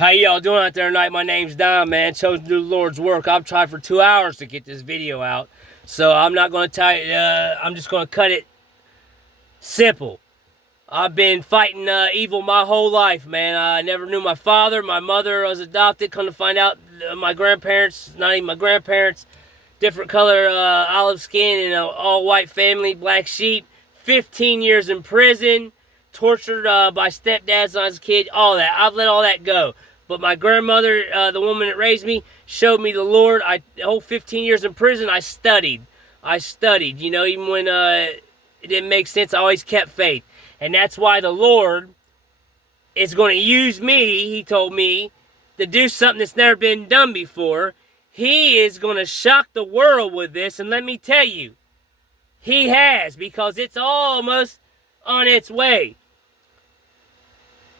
How y'all doing out there tonight? My name's Don, man. Chosen to do the Lord's work. I've tried for 2 hours to get this video out, so I'm not going to I'm just going to cut it simple. I've been fighting evil my whole life, man. I never knew my father. My mother was adopted. Come to find out, my grandparents, not even my grandparents, different color, olive skin, and an all-white family, black sheep. 15 years in prison, tortured by stepdads when I was a kid, all that. I've let all that go. But my grandmother, the woman that raised me, showed me the Lord. The whole 15 years in prison, I studied. You know, even when it didn't make sense, I always kept faith. And that's why the Lord is going to use me, he told me, to do something that's never been done before. He is going to shock the world with this. And let me tell you, he has, because it's almost on its way.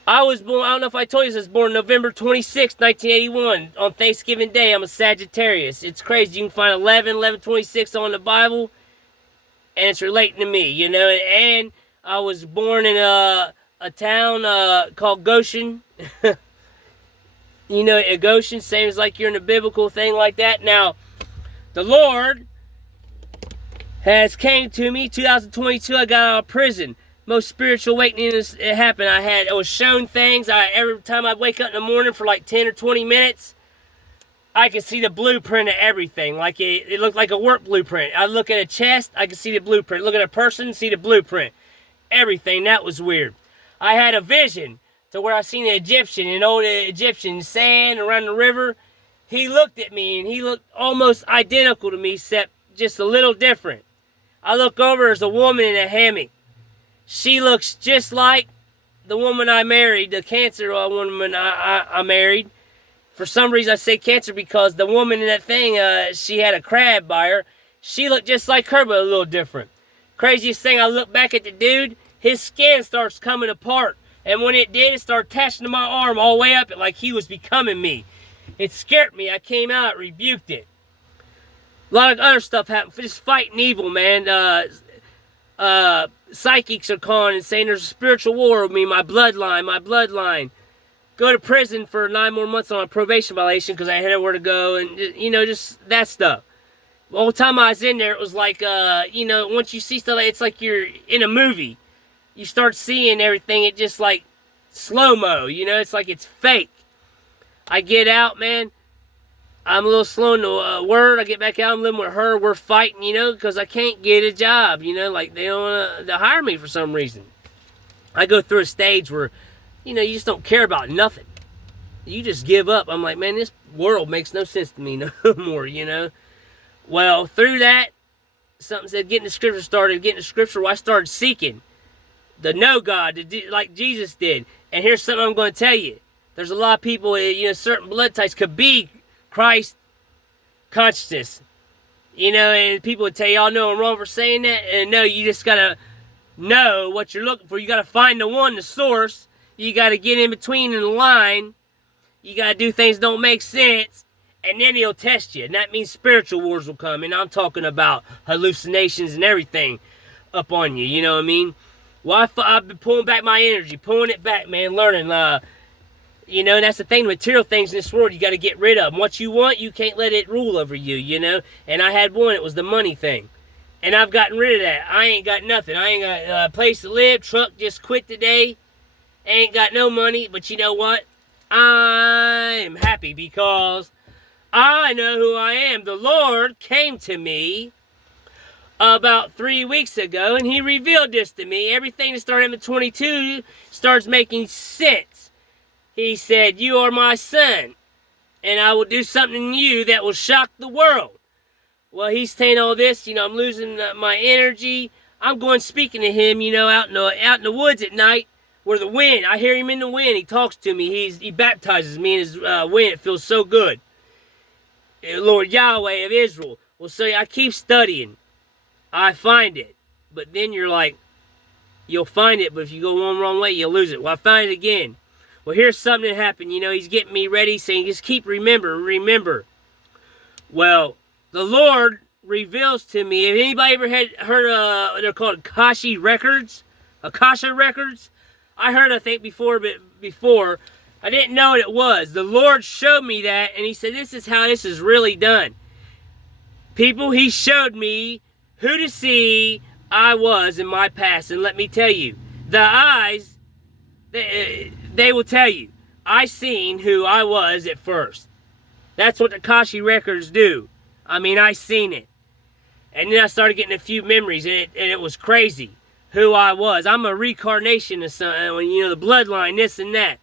I was born, I don't know if I told you this, I was born November 26, 1981, on Thanksgiving Day. I'm a Sagittarius. It's crazy. You can find 11/11/26 on the Bible, and it's relating to me, you know. And I was born in a town called Goshen. You know, Goshen, same as like you're in a biblical thing like that. Now, the Lord has came to me. 2022, I got out of prison. Most spiritual awakening it happened. I was shown things. Every time I wake up in the morning for like 10 or 20 minutes, I could see the blueprint of everything. Like it looked like a work blueprint. I look at a chest, I could see the blueprint. Look at a person, see the blueprint. Everything. That was weird. I had a vision to where I seen an old Egyptian sand around the river. He looked at me and he looked almost identical to me, except just a little different. I look over, there's a woman in a hammock. She looks just like the woman I married, the cancer woman I married. For some reason I say cancer because the woman in that thing, she had a crab by her. She looked just like her, but a little different. Craziest thing, I look back at the dude, his skin starts coming apart. And when it did, it started attaching to my arm all the way up, like he was becoming me. It scared me. I came out, rebuked it. A lot of other stuff happened. Just fighting evil, man. Psychics are calling and saying there's a spiritual war with me, my bloodline. Go to prison for 9 more months on a probation violation because I had nowhere to go, and you know, just that stuff. The whole time I was in there, it was like, you know, once you see stuff, it's like you're in a movie. You start seeing everything, it just like slow-mo, you know, it's like it's fake. I get out, man. I'm a little slow in the word. I get back out, I'm living with her. We're fighting, you know, because I can't get a job, you know, like they don't want to hire me for some reason. I go through a stage where, you know, you just don't care about nothing. You just give up. I'm like, man, this world makes no sense to me no more, you know. Well, through that, something said, getting the scripture started. Getting the scripture, well, I started seeking the know God, like Jesus did. And here's something I'm going to tell you. There's a lot of people, you know, certain blood types could be Christ consciousness, you know, and people would tell you, y'all know I'm wrong for saying that. And no, you just gotta know what you're looking for. You gotta find the one, the source. You gotta get in between in the line. You gotta do things that don't make sense, and then he'll test you. And that means spiritual wars will come. And I'm talking about hallucinations and everything up on you. You know what I mean? Well, I've been pulling back my energy, pulling it back, man, learning. You know, and that's the thing, material things in this world you got to get rid of. And what you want, you can't let it rule over you, you know. And I had one, it was the money thing. And I've gotten rid of that. I ain't got nothing. I ain't got a place to live. Truck just quit today. Ain't got no money. But you know what? I'm happy because I know who I am. The Lord came to me about 3 weeks ago, and he revealed this to me. Everything that started at 22 starts making sense. He said, you are my son, and I will do something in you that will shock the world. Well, he's saying all this, you know, I'm losing my energy. I'm going speaking to him, you know, out in the woods at night where the wind, I hear him in the wind. He talks to me. He baptizes me in his wind. It feels so good. Lord Yahweh of Israel. Well, so I keep studying. I find it. But then you're like, you'll find it, but if you go one wrong way, you'll lose it. Well, I find it again. Well, here's something that happened. You know, he's getting me ready, saying, just keep remember. Well, the Lord reveals to me, if anybody ever had heard they're called Akasha Records? I heard, I think, before, I didn't know what it was. The Lord showed me that, and he said, this is how this is really done. People, he showed me who to see I was in my past. And let me tell you, the eyes, they will tell you, I seen who I was at first. That's what the Akashi records do. I mean, I seen it. And then I started getting a few memories, and it was crazy who I was. I'm a reincarnation of something, you know, the bloodline, this and that.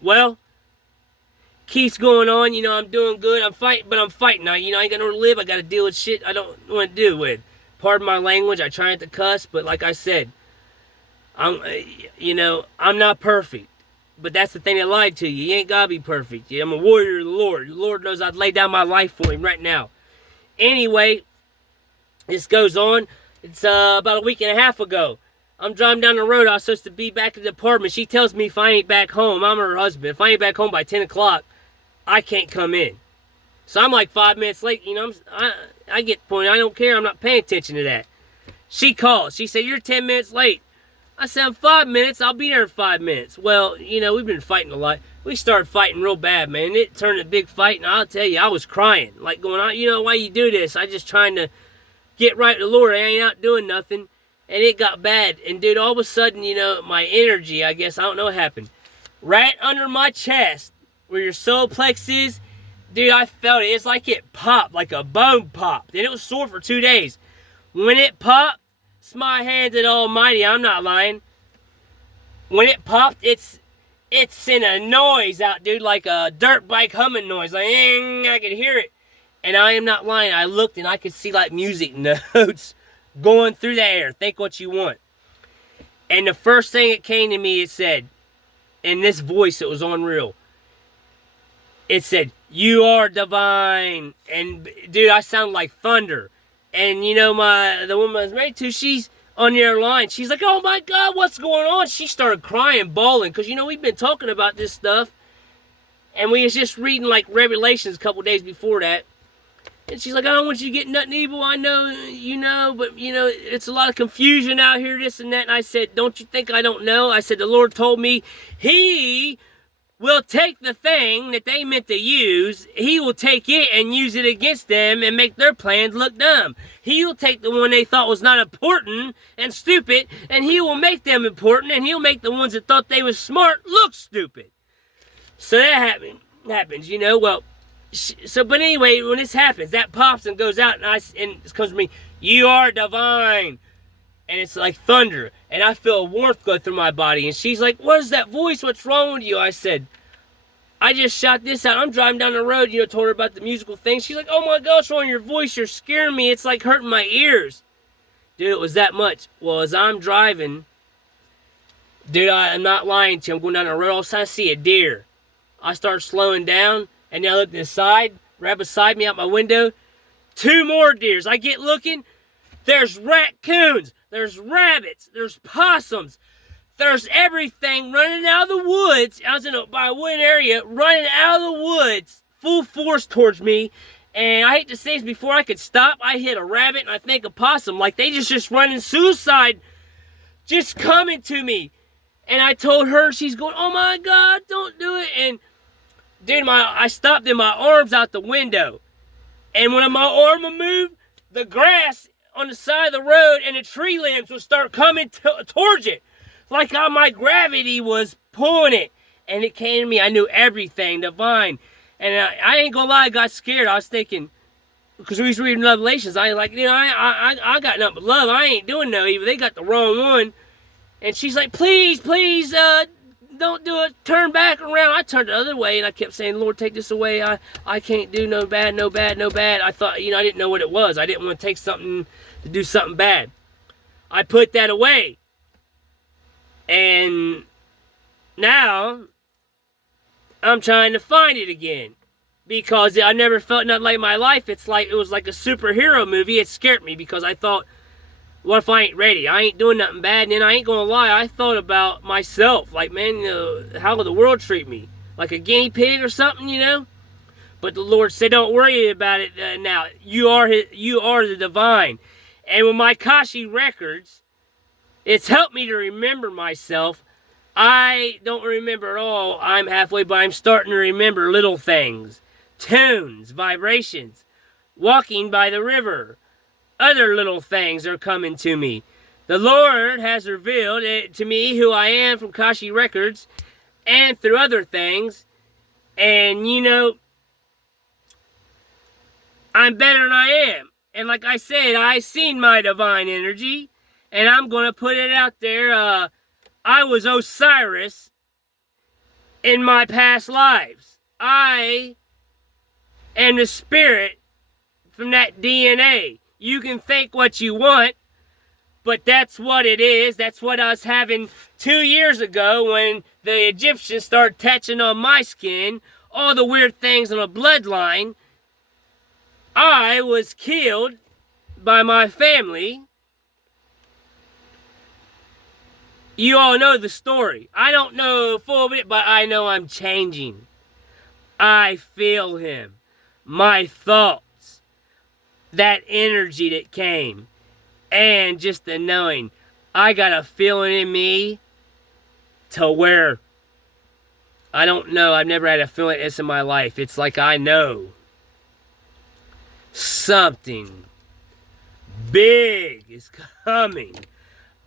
Well, keeps going on, you know, I'm doing good, I'm fighting, but I'm fighting. I ain't got nowhere to live, I got to deal with shit I don't want to deal with. Pardon my language, I try not to cuss, but like I said, I'm not perfect. But that's the thing that lied to you. You ain't got to be perfect. I'm a warrior of the Lord. The Lord knows I'd lay down my life for him right now. Anyway, this goes on. It's about a week and a half ago. I'm driving down the road. I was supposed to be back at the apartment. She tells me if I ain't back home, I'm her husband. If I ain't back home by 10 o'clock, I can't come in. So I'm like 5 minutes late. You know, I get the point. I don't care. I'm not paying attention to that. She calls. She said, you're 10 minutes late. I said, I'm 5 minutes. I'll be there in 5 minutes. Well, you know, we've been fighting a lot. We started fighting real bad, man. It turned a big fight, and I'll tell you, I was crying. Like going on, you know, why you do this? I just trying to get right with the Lord. I ain't out doing nothing. And it got bad. And dude, all of a sudden, you know, my energy, I guess, I don't know what happened. Right under my chest, where your solar plex is, dude, I felt it. It's like it popped, like a bone popped. And it was sore for 2 days. When it popped, it's my hand to the Almighty. I'm not lying. When it popped, it sent a noise out, dude, like a dirt bike humming noise. Like, I could hear it. And I am not lying. I looked and I could see like music notes going through the air. Think what you want. And the first thing that came to me, it said, in this voice, it was unreal. It said, you are divine. And dude, I sound like thunder. And you know, the woman I was married to, she's on the other line. She's like, oh my God, what's going on? She started crying, bawling. Because, you know, we've been talking about this stuff. And we was just reading like Revelations a couple days before that. And she's like, I don't want you to get nothing evil. I know, you know, but, you know, it's a lot of confusion out here, this and that. And I said, don't you think I don't know? I said, the Lord told me he will take the thing that they meant to use. He will take it and use it against them and make their plans look dumb. He will take the one they thought was not important and stupid, and he will make them important, and he'll make the ones that thought they was smart look stupid. So that happens, you know. Well, so, but anyway, when this happens, that pops and goes out, and it comes to me, you are divine. And it's like thunder, and I feel a warmth go through my body. And she's like, what is that voice? What's wrong with you? I said, I just shot this out. I'm driving down the road, you know, told her about the musical thing. She's like, oh my God, what's wrong with your voice? You're scaring me. It's like hurting my ears. Dude, it was that much. Well, as I'm driving, dude, I'm not lying to you. I'm going down the road. All of a sudden, I see a deer. I start slowing down. And then I look to the side, right beside me out my window. 2 more deers. I get looking. There's raccoons. There's rabbits. There's possums. There's everything running out of the woods. I was by a wood area, running out of the woods, full force towards me. And I hate to say this, before I could stop, I hit a rabbit and I think a possum. Like they just running suicide, just coming to me. And I told her, she's going, oh my God, don't do it. And dude, I stopped in my arms out the window. And when my arm would move, the grass on the side of the road and the tree limbs would start coming towards it. Like how my gravity was pulling it. And it came to me. I knew everything, divine. And I ain't gonna lie, I got scared. I was thinking, because we was reading Revelations, I was like, you know, I got nothing but love. I ain't doing no evil. They got the wrong one. And she's like, please, don't do it. Turn back around. I turned the other way, and I kept saying, Lord, take this away. I can't do no bad. I thought, you know, I didn't know what it was. I didn't want to take something to do something bad. I put that away. And now I'm trying to find it again. Because I never felt nothing like my life. It was like a superhero movie. It scared me because I thought, what if I ain't ready? I ain't doing nothing bad. And then I ain't gonna lie, I thought about myself. Like, man, you know, how will the world treat me? Like a guinea pig or something, you know? But the Lord said, don't worry about it now. You are the divine. And with my Kashi records, it's helped me to remember myself. I don't remember it all. I'm halfway, but I'm starting to remember little things. Tunes, vibrations, walking by the river. Other little things are coming to me. The Lord has revealed it to me who I am from Kashi Records and through other things. And, I'm better than I am. And like I said, I seen my divine energy. And I'm going to put it out there. I was Osiris in my past lives. I am the spirit from that DNA. You can think what you want, but that's what it is. That's what I was having 2 years ago when the Egyptians started touching on my skin, all the weird things on a bloodline. I was killed by my family. You all know the story. I don't know full of it, but I know I'm changing. I feel him. My thoughts. That energy that came. And just the knowing. I got a feeling in me to where I don't know. I've never had a feeling like this in my life. It's like I know something big is coming.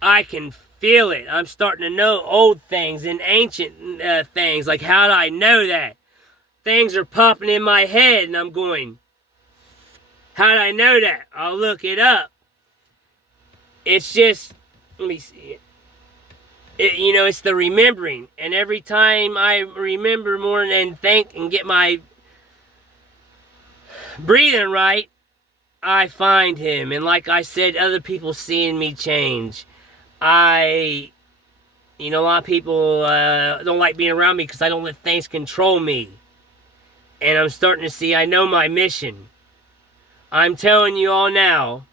I can feel it. I'm starting to know old things and ancient things. Like, how do I know that? Things are popping in my head and I'm going, how do I know that? I'll look it up. It's just, let me see it. It's the remembering. And every time I remember more and think and get my breathing right, I find him. And like I said, other people seeing me change. A lot of people don't like being around me because I don't let things control me. And I'm starting to see I know my mission. I'm telling you all now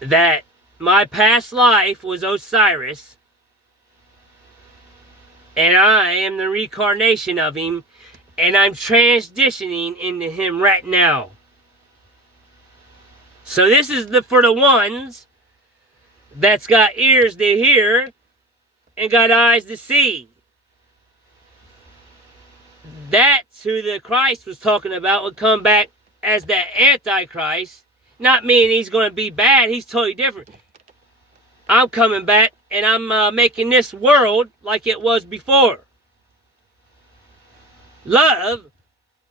that my past life was Osiris. And I am the reincarnation of him. And I'm transitioning into him right now. So this is for the ones that's got ears to hear and got eyes to see. That's who the Christ was talking about would come back as that Antichrist. Not meaning he's going to be bad. He's totally different. I'm coming back and I'm making this world like it was before. Love,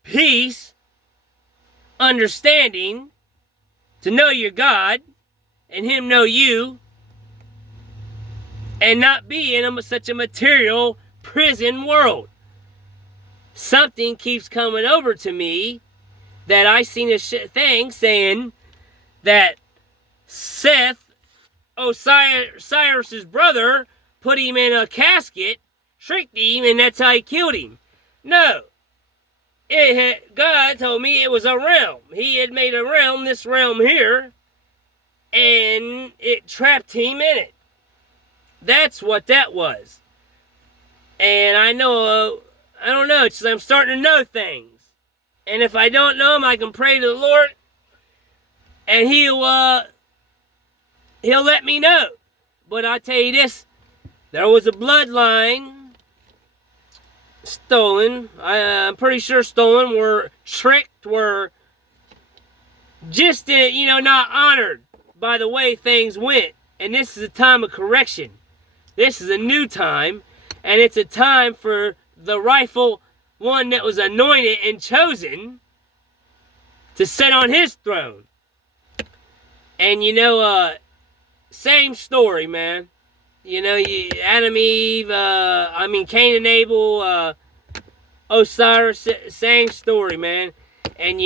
peace, understanding, to know your God and him know you, and not be in such a material prison world. Something keeps coming over to me that I seen a thing saying that Seth, Osiris's brother, put him in a casket, tricked him, and that's how he killed him. No. God told me it was a realm. He had made a realm, this realm here, and it trapped him in it. That's what that was. And I know, I don't know, it's just I'm starting to know things. And if I don't know them, I can pray to the Lord, and He'll let me know. But I'll tell you this, there was a bloodline stolen. I'm pretty sure stolen, were tricked, were just, not honored by the way things went. And this is a time of correction. This is a new time, and it's a time for the rightful one that was anointed and chosen to sit on his throne. And same story, man. Adam, Eve, Cain and Abel, Osiris, same story, man. And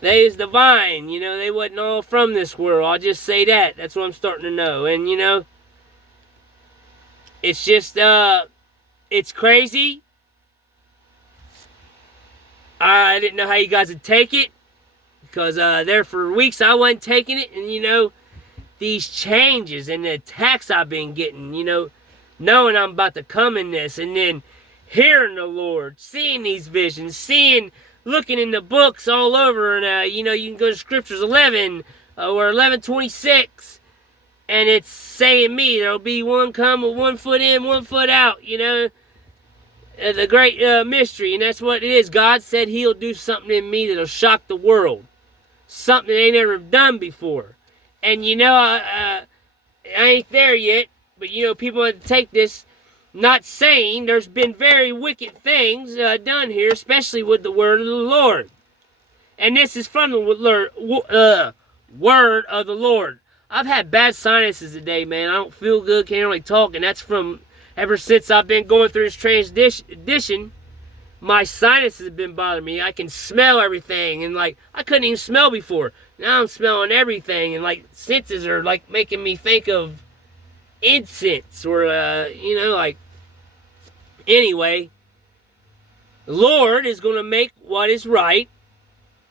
they is divine. They wasn't all from this world. I'll just say that. That's what I'm starting to know. And it's just, it's crazy. I didn't know how you guys would take it, because there for weeks I wasn't taking it, and these changes and the attacks I've been getting, knowing I'm about to come in this, and then hearing the Lord, seeing these visions, looking in the books all over, and you can go to Scriptures 11 or 11:26, And it's saying me, there'll be one come with 1 foot in, 1 foot out, you know. The great mystery, and that's what it is. God said he'll do something in me that'll shock the world. Something they never done before. And you know, I ain't there yet, but you know, people have to take this, not saying there's been very wicked things done here, especially with the word of the Lord. And this is from the word of the Lord. I've had bad sinuses today, man. I don't feel good, can't really talk, and that's from ever since I've been going through this transition. My sinuses have been bothering me. I can smell everything, and like I couldn't even smell before. Now I'm smelling everything, and like senses are like making me think of incense or you know, like. Anyway, the Lord is going to make what is right,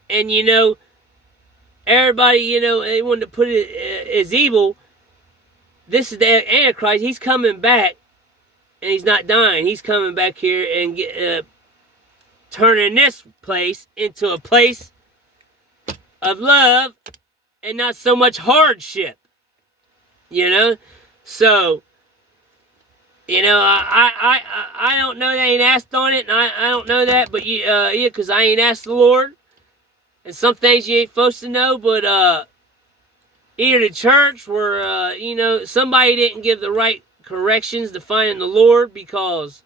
and you know, everybody, you know, they want to put it as evil. This is the Antichrist. He's coming back, and he's not dying. He's coming back here and turning this place into a place of love and not so much hardship. You know? So, you know, I don't know, they ain't asked on it, and I don't know that, but yeah, because I ain't asked the Lord. And some things you ain't supposed to know, but either the church where, you know, somebody didn't give the right corrections to finding the Lord, because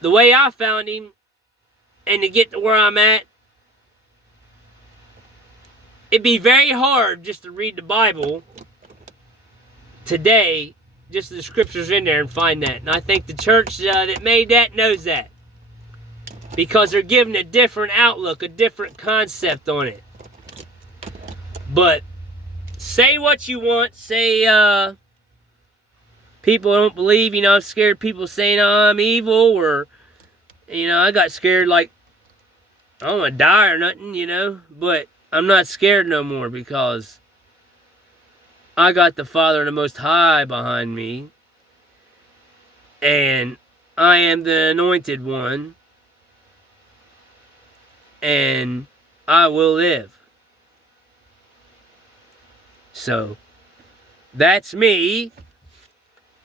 the way I found him and to get to where I'm at, it'd be very hard just to read the Bible today, just the scriptures in there, and find that. And I think the church that made that knows that, because they're giving a different outlook, a different concept on it. But say what you want. Say people don't believe, you know, I'm scared of people saying, oh, I'm evil, or, you know, I got scared like I'm gonna die or nothing, you know. But I'm not scared no more, because I got the Father and the Most High behind me, and I am the anointed one, and I will live. So, that's me.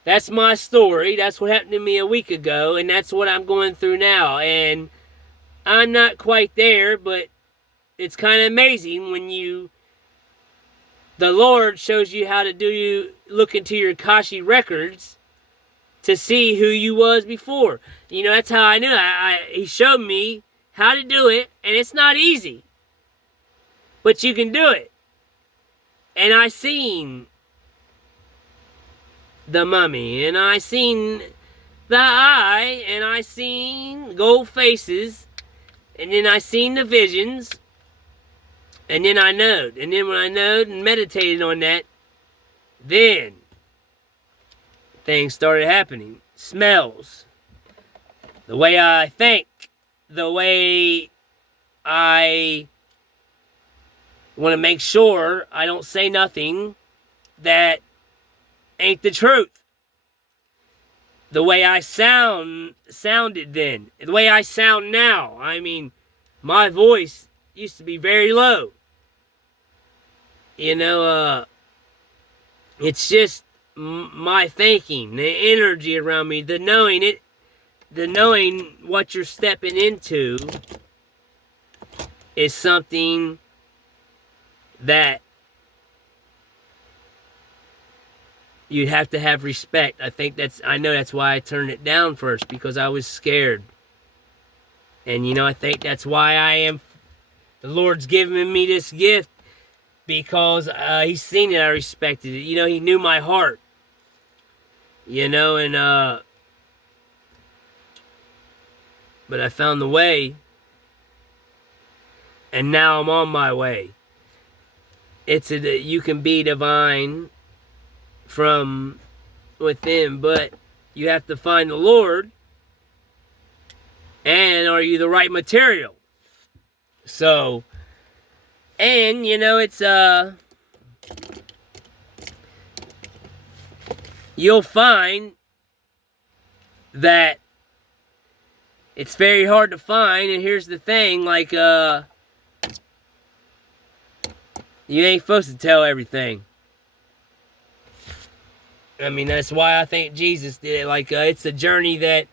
That's my story. That's what happened to me a week ago, and that's what I'm going through now. And I'm not quite there, but it's kind of amazing when the Lord shows you how to look into your Akashi records to see who you was before. You know, that's how I knew. He showed me how to do it, and it's not easy, but you can do it. And I seen the mummy, and I seen the eye, and I seen gold faces, and then I seen the visions, and then I knowed. And then when I knowed and meditated on that, then things started happening. Smells. The way I think. The way I want to make sure I don't say nothing that ain't the truth. The way I sounded then. The way I sound now. I mean, my voice used to be very low. You know, it's just my thinking, the energy around me, the knowing what you're stepping into is something that you'd have to have respect. I know that's why I turned it down first, because I was scared. And you know, I think that's why the Lord's giving me this gift, because he's seen it, I respected it. You know, he knew my heart. You know, and but I found the way, and now I'm on my way. You can be divine from within, but you have to find the Lord, and are you the right material? So, and you know, it's you'll find that it's very hard to find. And here's the thing, like you ain't supposed to tell everything. I mean, that's why I think Jesus did it. Like, it's a journey that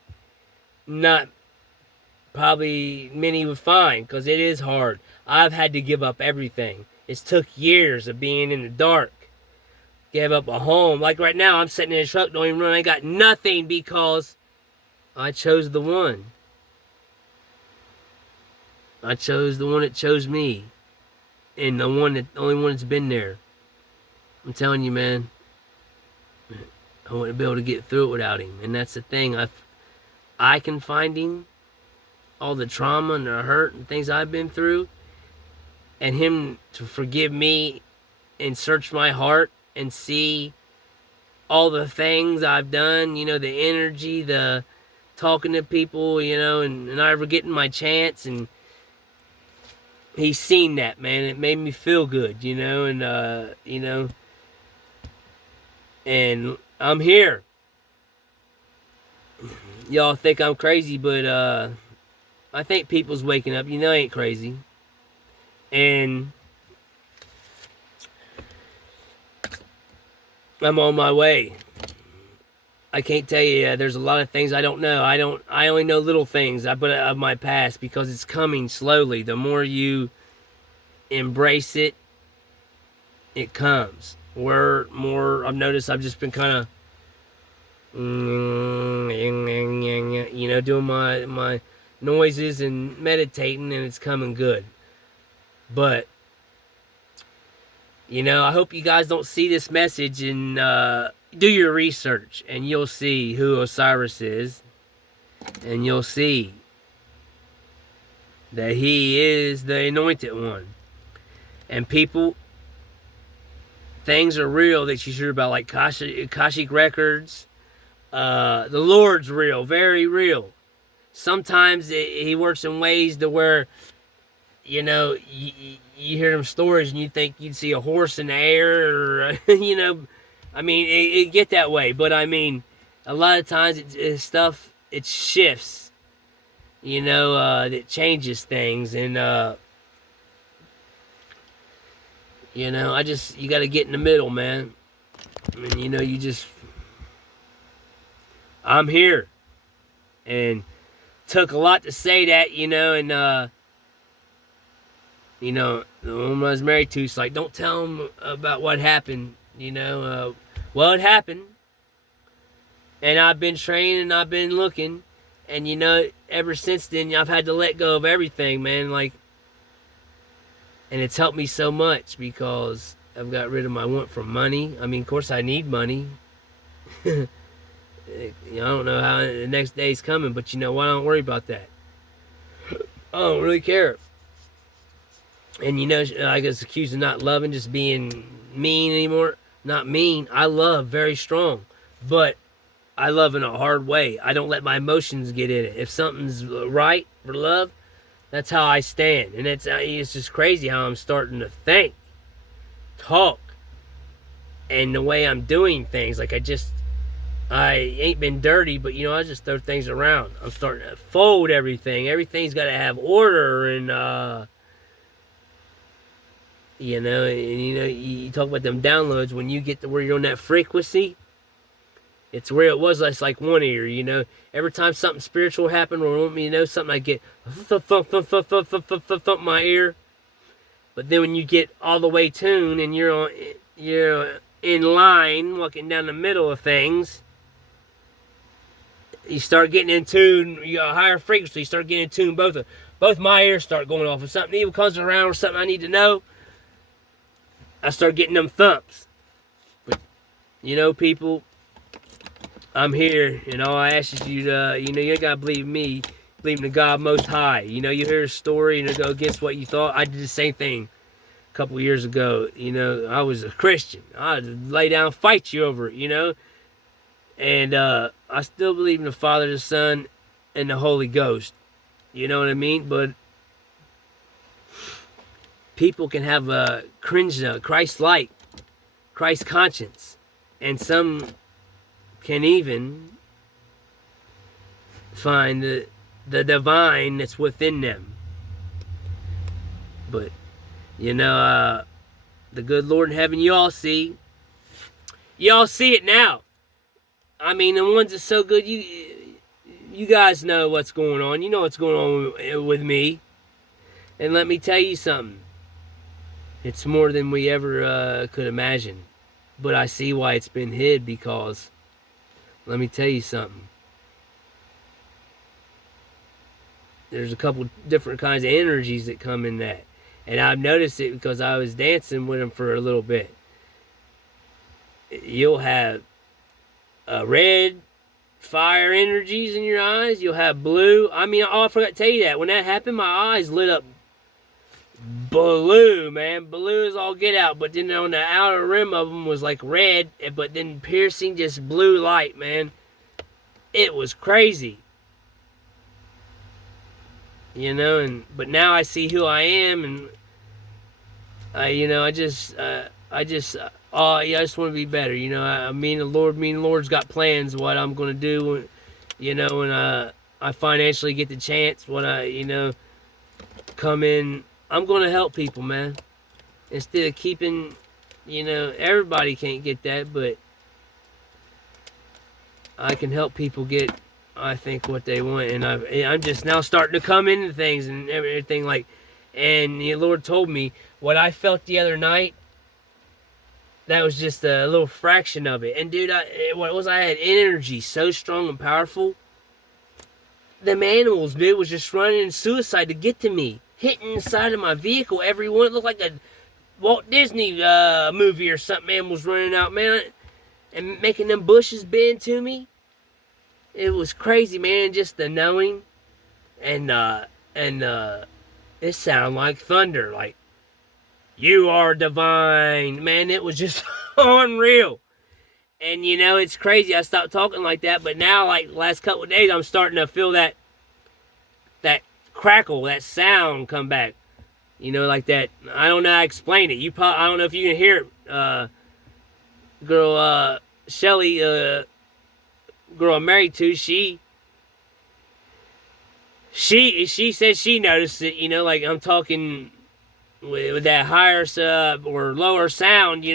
not probably many would find, because it is hard. I've had to give up everything. It's took years of being in the dark. Give up a home. Like right now, I'm sitting in a truck, don't even run. I got nothing because I chose the one. I chose the one that chose me, and the only one that's been there. I'm telling you, man. I wouldn't be able to get through it without him, and that's the thing. I can find him, all the trauma and the hurt and things I've been through, and him to forgive me and search my heart and see all the things I've done, the energy, the talking to people, and I ever getting my chance, and he's seen that, man. It made me feel good, and I'm here. Y'all think I'm crazy, but I think people's waking up. I ain't crazy. And I'm on my way. I can't tell you. There's a lot of things I don't know. I only know little things of my past, because it's coming slowly. The more you embrace it, it comes. More I've noticed. I've just been kind of, doing my noises and meditating, and it's coming good. But I hope you guys don't see this message, and do your research, and you'll see who Osiris is, and you'll see that he is the anointed one. And people, things are real that you hear about, like Akashic records. The Lord's real, very real. Sometimes he works in ways to where, you hear them stories and you think you'd see a horse in the air, or, I mean, it get that way. But I mean, a lot of times it shifts, that changes things. And, you got to get in the middle, man. I mean, I'm here. And took a lot to say that, and, the woman I was married to, it's like, don't tell him about what happened, well, it happened. And I've been training, and I've been looking. And, ever since then, I've had to let go of everything, man. Like, and it's helped me so much, because I've got rid of my want for money. I mean, of course, I need money. I don't know how the next day's coming, but I don't worry about that. I don't really care. And I get accused of not loving, just being mean anymore. Not mean. I love very strong, but I love in a hard way. I don't let my emotions get in it. If something's right for love, that's how I stand. And it's just crazy how I'm starting to think, talk, and the way I'm doing things. Like, I ain't been dirty, but I just throw things around. I'm starting to fold everything. Everything's got to have order, and you talk about them downloads. When you get to where you're on that frequency, it's where it was. It's like one ear, Every time something spiritual happened, or want me to know something, I get thump my ear. But then when you get all the way tuned, and you're in line, walking down the middle of things, you start getting in tune. You got a higher frequency. You start getting in tune. Both my ears start going off. If something evil comes around, or something I need to know, I start getting them thumps. But people, I'm here, and all I ask is you to, you gotta believe me, believe in the God Most High. You hear a story and go against what you thought. I did the same thing a couple years ago. I was a Christian. I'd lay down and fight you over it, And I still believe in the Father, the Son, and the Holy Ghost. You know what I mean? But people can have a Christ-like, Christ conscience, and some can even find the divine that's within them. But the good Lord in heaven, y'all see it now. I mean, the ones that's so good, you guys know what's going on. You know what's going on with me. And let me tell you something. It's more than we ever could imagine. But I see why it's been hid, because let me tell you something. There's a couple different kinds of energies that come in that. And I've noticed it because I was dancing with them for a little bit. You'll have red fire energies in your eyes. You'll have blue. I mean, I forgot to tell you that. When that happened, my eyes lit up blue, man. Blue is all get out. But then on the outer rim of them was like red, but then piercing just blue light, man. It was crazy. You know, but now I see who I am, and I just want to be better. You know, me and the Lord's got plans what I'm going to do, when I financially get the chance, when I come in, I'm going to help people, man. Instead of keeping, everybody can't get that, but I can help people get, I think, what they want. And I'm just now starting to come into things and everything, and the Lord told me what I felt the other night. That was just a little fraction of it. And dude, I had energy so strong and powerful. Them animals, dude, was just running in suicide to get to me, hitting the side of my vehicle. Everyone, it looked like a Walt Disney movie or something. Man was running out, man, and making them bushes bend to me. It was crazy, man. Just the knowing, and it sounded like thunder, like you are divine, man. It was just unreal. And it's crazy. I stopped talking like that, but now, like last couple of days, I'm starting to feel that crackle, that sound come back. Like that. I don't know how to explain it. I don't know if you can hear it. Girl, Shelly, girl I'm married to, she said she noticed it. Like I'm talking with that higher or lower sound.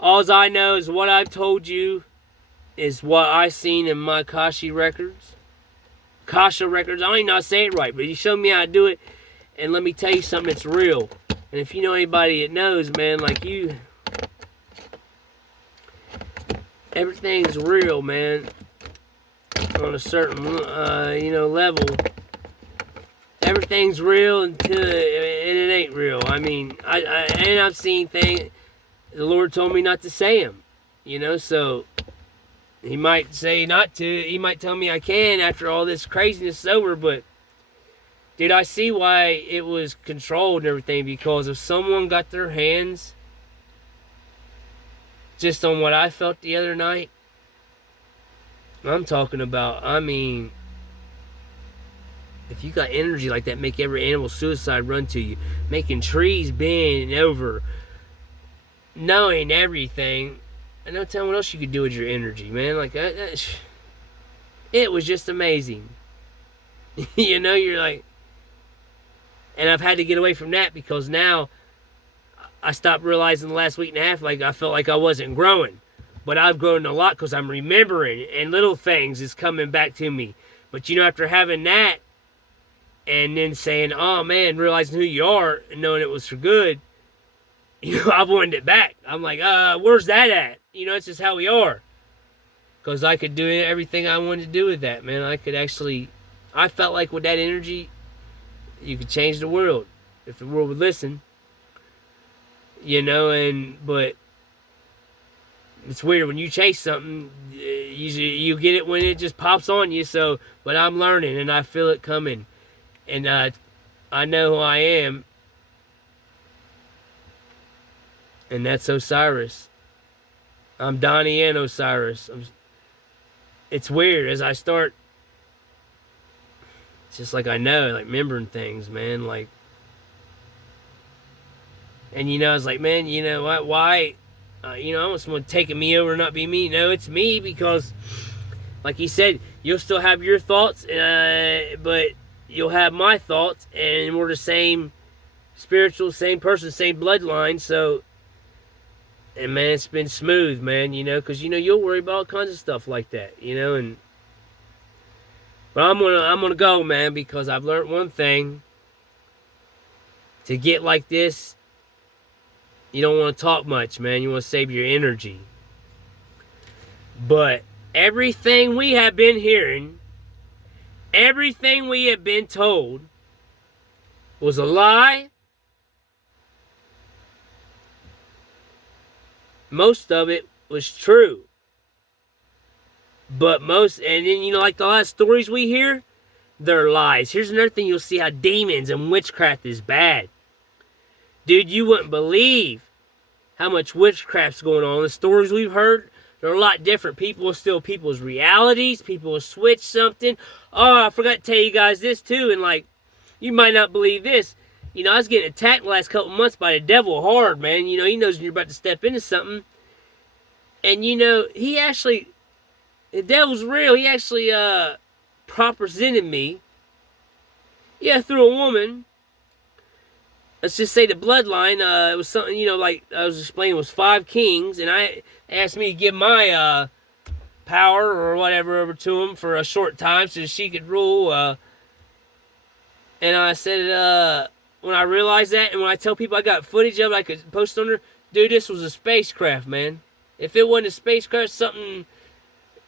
All I know is what I've told you is what I seen in my Kasha records. I don't even know how to say it right, but he showed me how to do it. And let me tell you something that's real. And if you know anybody that knows, man, like you, everything's real, man. On a certain, level. Everything's real until it ain't real. I mean, I've seen things. The Lord told me not to say them, so he might say not to. He might tell me I can after all this craziness is over, but dude, I see why it was controlled and everything, because if someone got their hands just on what I felt the other night, I'm talking about, if you got energy like that, make every animal suicide run to you, making trees bend over, knowing everything, and no telling what else you could do with your energy, man. Like it was just amazing. You're like, and I've had to get away from that because now I stopped realizing the last week and a half, like I felt like I wasn't growing, but I've grown a lot because I'm remembering, and little things is coming back to me. But after having that, and then saying, oh man, realizing who you are and knowing it was for good, I wanted it back. I'm like, where's that at? It's just how we are. Because I could do everything I wanted to do with that, man. I felt like with that energy, you could change the world. If the world would listen. But it's weird when you chase something, you get it when it just pops on you. So, but I'm learning and I feel it coming. And I know who I am. And that's Osiris. I'm Donnie and Osiris. It's weird as I start. It's just like I know, like remembering things, man. Like, and I was like, man, why? I want someone taking me over and not be me. No, it's me because, like he said, you'll still have your thoughts, but you'll have my thoughts, and we're the same spiritual, same person, same bloodline. So And man, it's been smooth, man, because you'll worry about all kinds of stuff like that, and but I'm gonna go, man, because I've learned one thing. To get like this, you don't want to talk much, man. You want to save your energy. But everything we have been hearing, everything we have been told was a lie. Most of it was true. But and then, like the last stories we hear, they're lies. Here's another thing you'll see how demons and witchcraft is bad. Dude, you wouldn't believe how much witchcraft's going on. The stories we've heard, they're a lot different. People will steal people's realities. People will switch something. Oh, I forgot to tell you guys this too. And you might not believe this. I was getting attacked the last couple months by the devil hard, man. He knows when you're about to step into something. And he actually, the devil's real. He actually represented me. Yeah, through a woman. Let's just say the bloodline, it was something, like I was explaining, it was 5 kings, and I asked me to give my power or whatever over to him for a short time so she could rule. And I said, when I realized that, and when I tell people I got footage of it, I could post on there, dude, this was a spacecraft, man. If it wasn't a spacecraft, something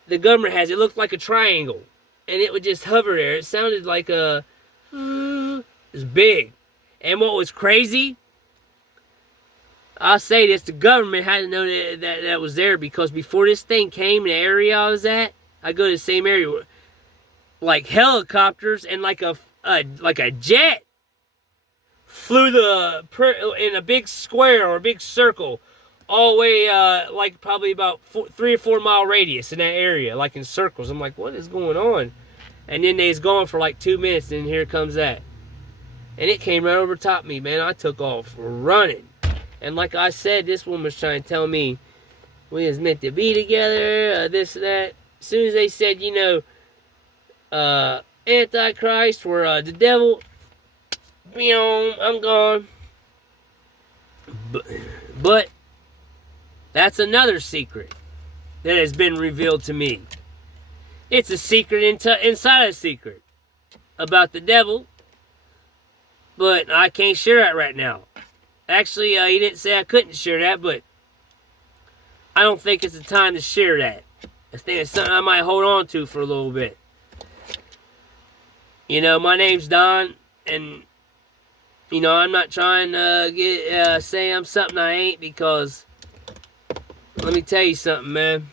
the government has, it looked like a triangle, and it would just hover there. It sounded like it was big. And what was crazy, I'll say this, the government had to know that was there, because before this thing came in the area I was at, I go to the same area, like helicopters and like a jet flew in a big square or a big circle all the way, probably about 3 or 4 mile radius in that area, like in circles. I'm like, what is going on? And then they was gone for like 2 minutes, and here comes that. And it came right over top of me, man. I took off running. And like I said, this woman was trying to tell me we was meant to be together, this and that. As soon as they said, Antichrist or the devil, I'm gone. But that's another secret that has been revealed to me. It's a secret inside a secret about the devil. But I can't share that right now. Actually, he didn't say I couldn't share that, but I don't think it's the time to share that. I think it's something I might hold on to for a little bit. My name's Don, and, I'm not trying to say I'm something I ain't, because let me tell you something, man.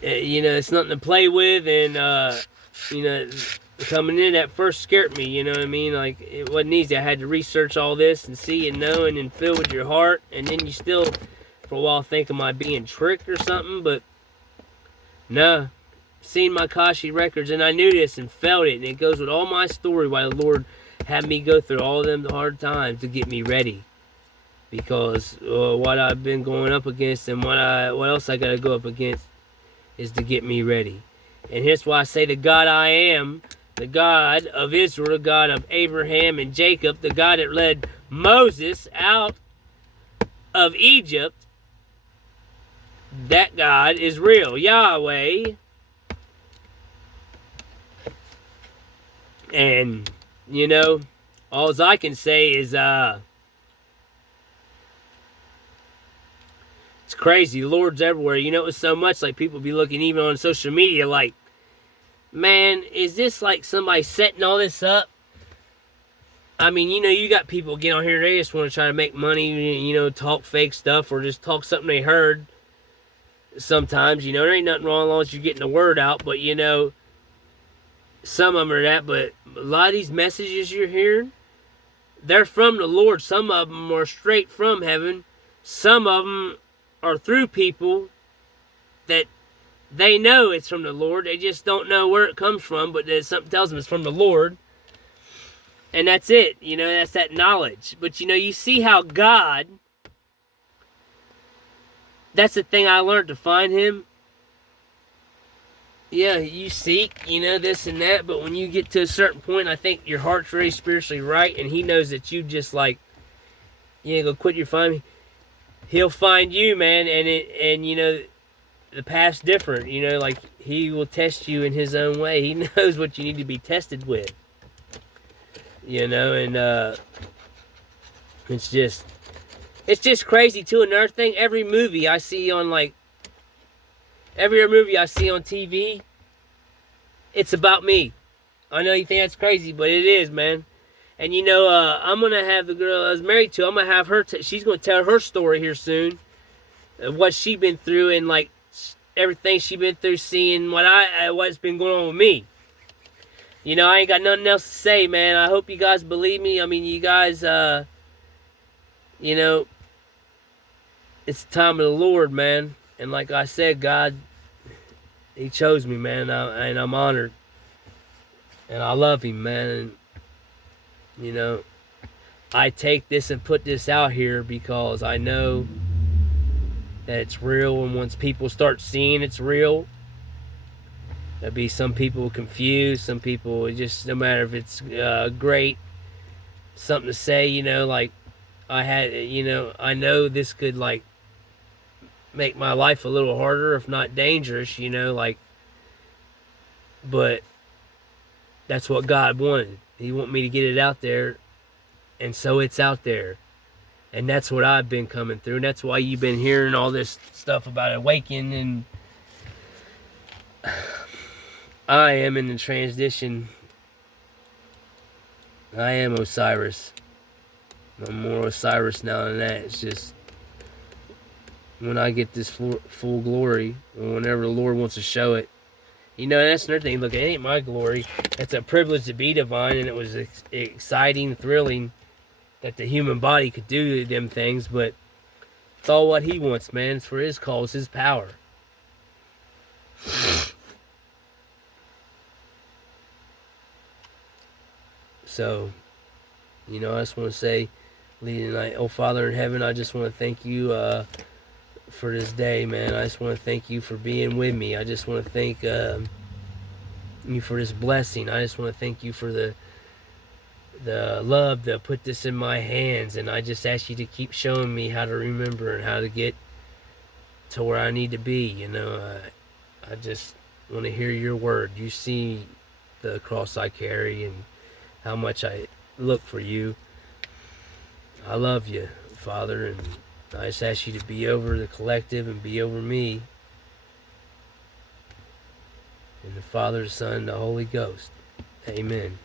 It's nothing to play with, and, coming in, that first scared me, you know what I mean? Like, it wasn't easy. I had to research all this and see and know and feel with your heart. And then you still, for a while, think, am I being tricked or something? But, no. Seen my Kashi records, and I knew this and felt it. And it goes with all my story why the Lord had me go through all them hard times to get me ready. Because what I've been going up against and what else I got to go up against is to get me ready. And here's why I say the God I am, the God of Israel, the God of Abraham and Jacob, the God that led Moses out of Egypt, that God is real. Yahweh. And, all I can say is, it's crazy. The Lord's everywhere. It's so much, like, people be looking even on social media like, man, is this like somebody setting all this up? I mean, you got people get on here, they just want to try to make money, talk fake stuff or just talk something they heard. Sometimes, there ain't nothing wrong as long as you're getting the word out, but, some of them are that, but a lot of these messages you're hearing, they're from the Lord. Some of them are straight from heaven. Some of them are through people that they know it's from the Lord. They just don't know where it comes from, but something tells them it's from the Lord. And that's it. That's that knowledge. But, you see how God, that's the thing I learned to find him. Yeah, you seek, this and that, but when you get to a certain point, I think your heart's really spiritually right, and he knows that you just like, You ain't gonna quit your find me. He'll find you, man, and you know the path's different. You know, like he will test you in his own way. He knows what you need to be tested with. You know, and it's just crazy too. Another thing, every movie I see on every movie I see on TV, it's about me. I know you think that's crazy, but it is, man. And you know, I'm gonna have the girl I was married to. I'm gonna have her. She's gonna tell her story here soon, of what she been through and like everything she been through, seeing what's been going on with me. You know, I ain't got nothing else to say, man. I hope you guys believe me. I mean, you guys, you know, it's the time of the Lord, man. And like I said, God, He chose me, man, and I'm honored, and I love Him, man. And you know, I take this and put this out here because I know that it's real, and once people start seeing it's real, there'll be some people confused, some people just, no matter if it's great, something to say, you know, like you know, I know this could like make my life a little harder, if not dangerous, you know, like, but that's what God wanted. He wanted me to get it out there, and so it's out there. And that's what I've been coming through, and that's why you've been hearing all this stuff about awakening, and I am in the transition. I am Osiris. I'm more Osiris now than that. It's just when I get this full glory, or whenever the Lord wants to show it. You know, that's another thing. Look, it ain't my glory. It's a privilege to be divine, and it was exciting, thrilling that the human body could do them things, but it's all what He wants, man. It's for His cause, His power. So, you know, I just want to say, leading tonight, oh Father in heaven, I just want to thank you for this day, man. I just want to thank you for being with me. I just want to thank you for this blessing. I just want to thank you for the love to put this in my hands, and I just ask you to keep showing me how to remember and how to get to where I need to be. You know, I just want to hear your word. You see the cross I carry and how much I look for you. I love you, Father, and I just ask you to be over the collective and be over me. In the Father, the Son, and the Holy Ghost. Amen.